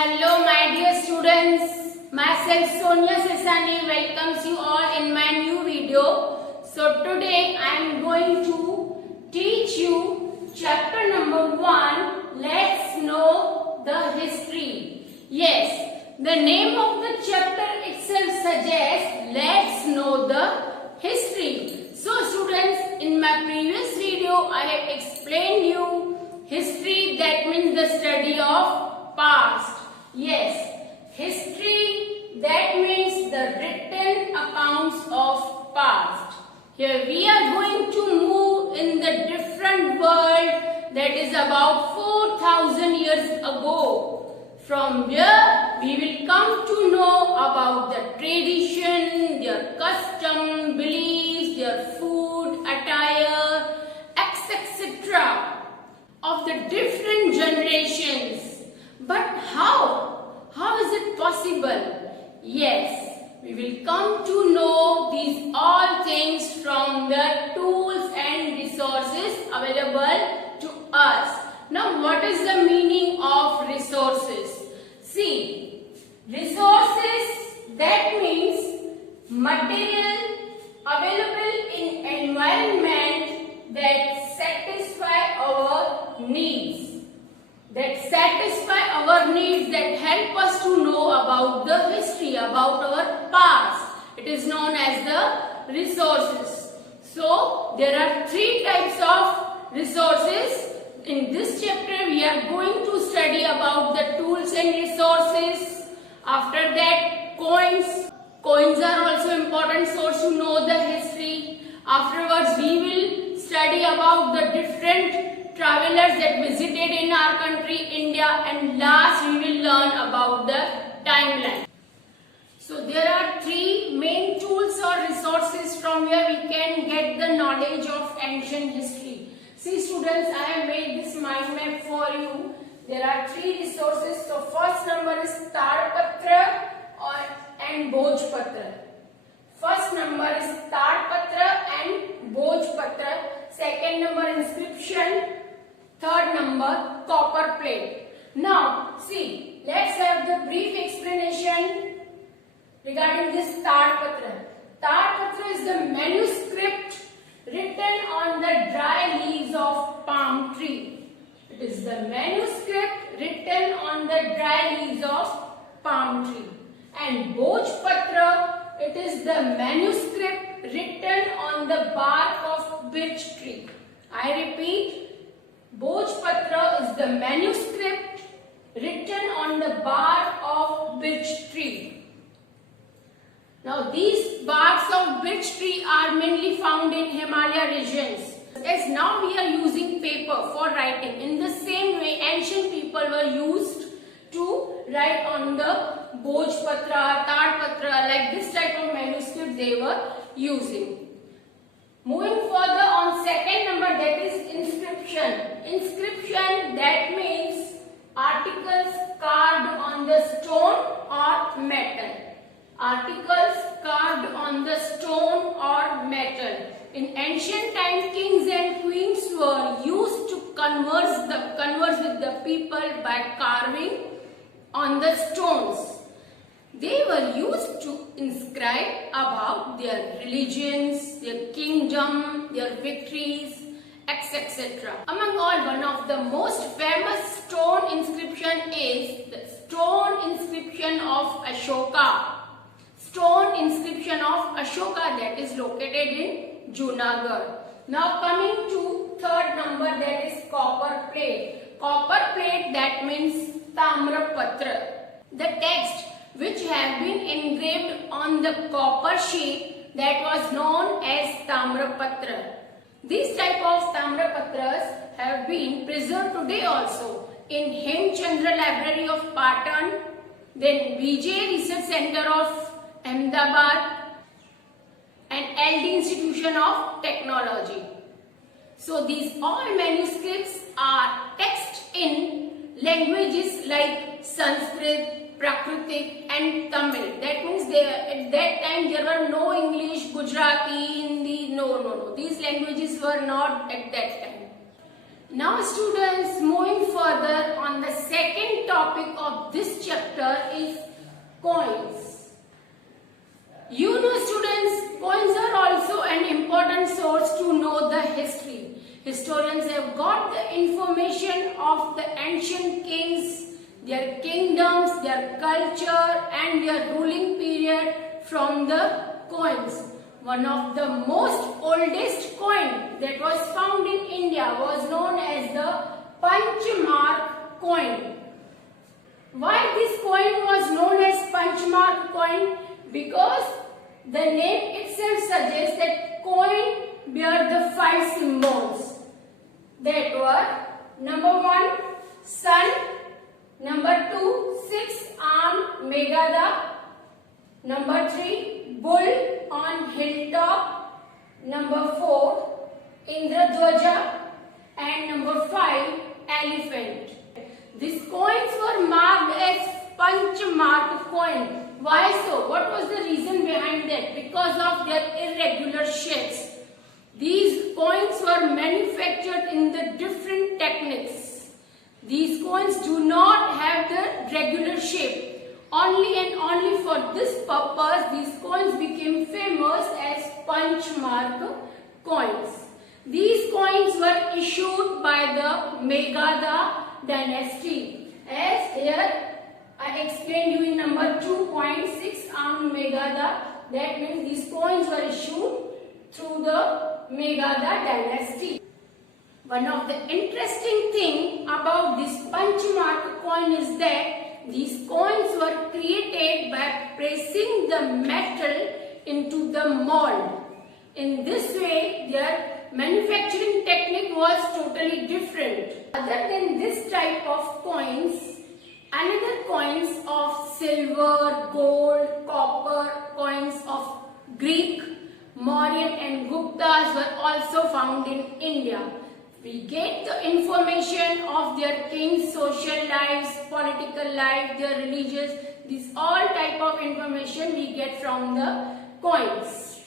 Hello my dear students, myself Sonia Sesani welcomes you all in my new video. So today I am going to teach you chapter number 1, Let's Know the History. Yes, the name of the chapter itself suggests Let's Know the History. So students, in my previous video I have explained you history, that means the study of past. Yes, history, that means the written accounts of past. Here we are going to move in the different world that is about 4,000 years ago. From here we will come to know about the tradition, their custom, beliefs, their food, attire, etc. of the different generations. But how? How is it possible? Yes, we will come to know these all things from the tools and resources available to us. Now, what is the meaning of resources? See, resources, that means material available in environment that satisfy our needs. That help us to know about the history, about our past. It is known as the resources. So, there are 3 types of resources. In this chapter, we are going to study about the tools and resources. After that, coins. Coins are also important source to know the history. Afterwards, we will study about the different travelers that visited in our country, India, and last we will learn about the timeline. So there are 3 main tools or resources from where we can get the knowledge of ancient history. See students, I have made this mind map for you. There are 3 resources. So first number is Tadpatra and Bhojpatra. First number is Tadpatra and Bhojpatra. Second number inscription. Third number copper plate. Now see, let's have the brief explanation regarding this Tadpatra. Tadpatra is the manuscript written on the dry leaves of palm tree. It is the manuscript written on the dry leaves of palm tree. And Bhojpatra, it is the manuscript written on the bark of birch tree. I repeat, Bhojpatra is the manuscript written on the bark of birch tree. Now these barks of birch tree are mainly found in Himalaya regions. As now we are using paper for writing, in the same way ancient people were used to write on the Bhojpatra, Tadpatra, like this type of manuscript they were using. Moving further on second number, that is inscription. Inscription, that means articles carved on the stone or metal. Articles carved on the stone or metal. In ancient times, kings and queens were used to converse with the people by carving on the stones. They were used to inscribe about their religions, their kingdom, their victories, etc. Among all, one of the most famous stone inscription is the stone inscription of Ashoka. Stone inscription of Ashoka that is located in Junagadh. Now coming to third number, that is copper plate. Copper plate, that means Tamrapatra. The text which have been engraved on the copper sheet that was known as Tamrapatra. These type of Tamrapatras have been preserved today also in Hemchandra Library of Patan, then Vijay Research Center of Ahmedabad, and LD Institution of Technology. So these all manuscripts are text in languages like Sanskrit, Prakritic and Tamil. That means at that time there were no English, Gujarati, Hindi, no. These languages were not at that time. Now students, moving further on the second topic of this chapter is coins. You know students, coins are also an important source to know the history. Historians have got the information of the ancient kings, their kingdoms, their culture and their ruling period from the coins. One of the most oldest coin that was found in India was known as the Panchmark coin. Why this coin was known as Panchmark coin? Because the name itself suggests that coin bear the 5 symbols that were number 1 sun, number 2 6-armed Megadha, number 3 bull on hilltop, number 4 Indradwaja and number 5 elephant. These coins were marked as Panchmark coin. Why so? What was the reason behind that? Because of their irregular shapes. These coins were manufactured in the different techniques. These coins do not have the regular shape. Only and only for this purpose, these coins became famous as Panchmark coins. These coins were issued by the Megadha dynasty. As here I explained you in number 2.6-armed Megadha. That means these coins were issued through the Megadha dynasty. One of the interesting thing about this Panchmark coin is that these coins were created by pressing the metal into the mold. In this way, their manufacturing technique was totally different. Other than this type of coins, another coins of silver, gold, copper, coins of Greek, Mauryan and Guptas were also found in India. We get the information of their kings' social lives, political life, their religious, these all type of information we get from the coins.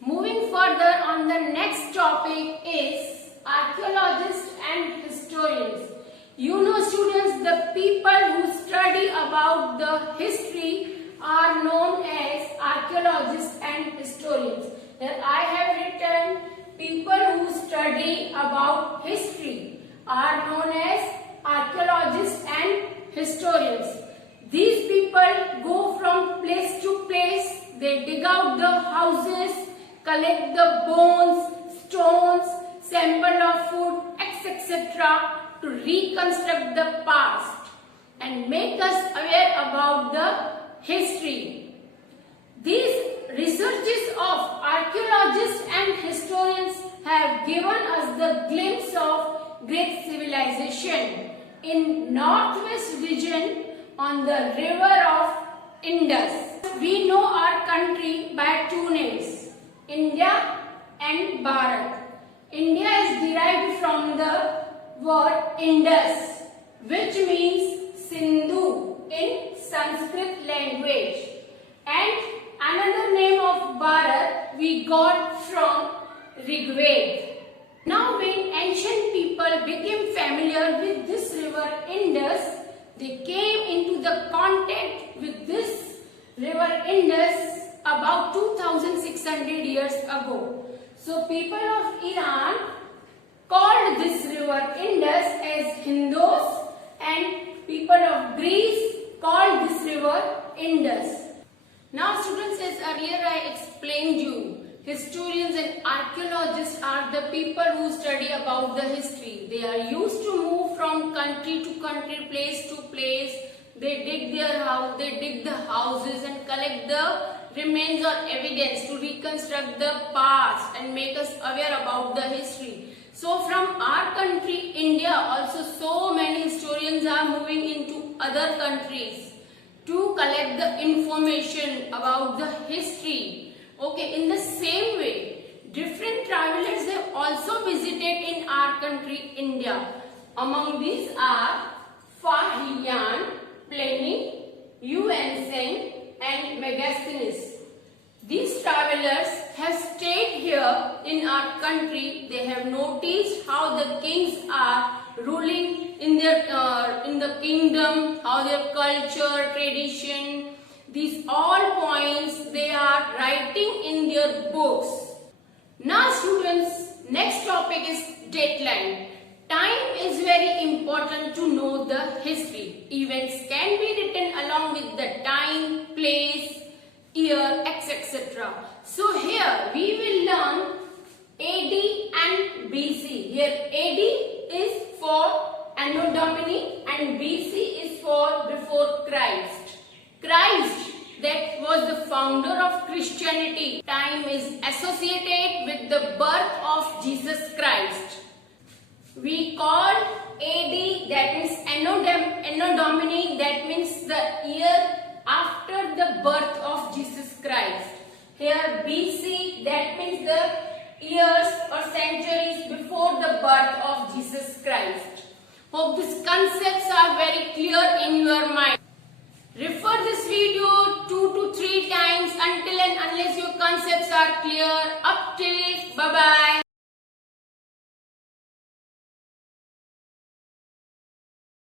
Moving further on, the next topic is archaeologists and historians. You know students, the people who study about the history are known as archaeologists and historians. Here I have written people who study about history are known as archaeologists and historians. These people go from place to place, they dig out the houses, collect the bones, stones, sample of food, etc. to reconstruct the past and make us aware about the history. These researches of archaeologists and historians have given us the glimpse of great civilization in northwest region on the river of Indus. We know our country by two names, India and Bharat. India is derived from the word Indus, which means Sindhu in Sanskrit language, and another name of Bharat we got from Rigveda. Now when ancient people became familiar with this river Indus, they came into the contact with this river Indus about 2600 years ago. So people of Iran called this river Indus as Hindos, and people of Greece called this river Indus. Now students, as earlier I explained you, historians and archaeologists are the people who study about the history. They are used to move from country to country, place to place. They dig their house, they dig the houses and collect the remains or evidence to reconstruct the past and make us aware about the history. So from our country, India, also so many historians are moving into other countries to collect the information about the history. Okay, in the same way, different travelers have also visited in our country, India. Among these are Fahian, Pliny, Yuan Seng and Megasthenes. These travelers have stayed here in our country. They have noticed how the kings are ruling in the kingdom, how their culture, tradition, these all points they are writing in their books. Now students, next topic is dateline. Time is very important to know the history. Events can be written along with the time, place, year, etc. So here we will learn AD and BC. Here AD is for Anno Domini and BC is for before Christ. Christ, that was the founder of Christianity. Time is associated with the birth of Jesus Christ. We call AD, that means Anno Domini, that means the year after the birth of Jesus Christ. Here BC, that means the years or centuries before the birth of Jesus Christ. Hope these concepts are very clear in your mind. Refer this video 2 to 3 times until and unless your concepts are clear. Up till, bye bye.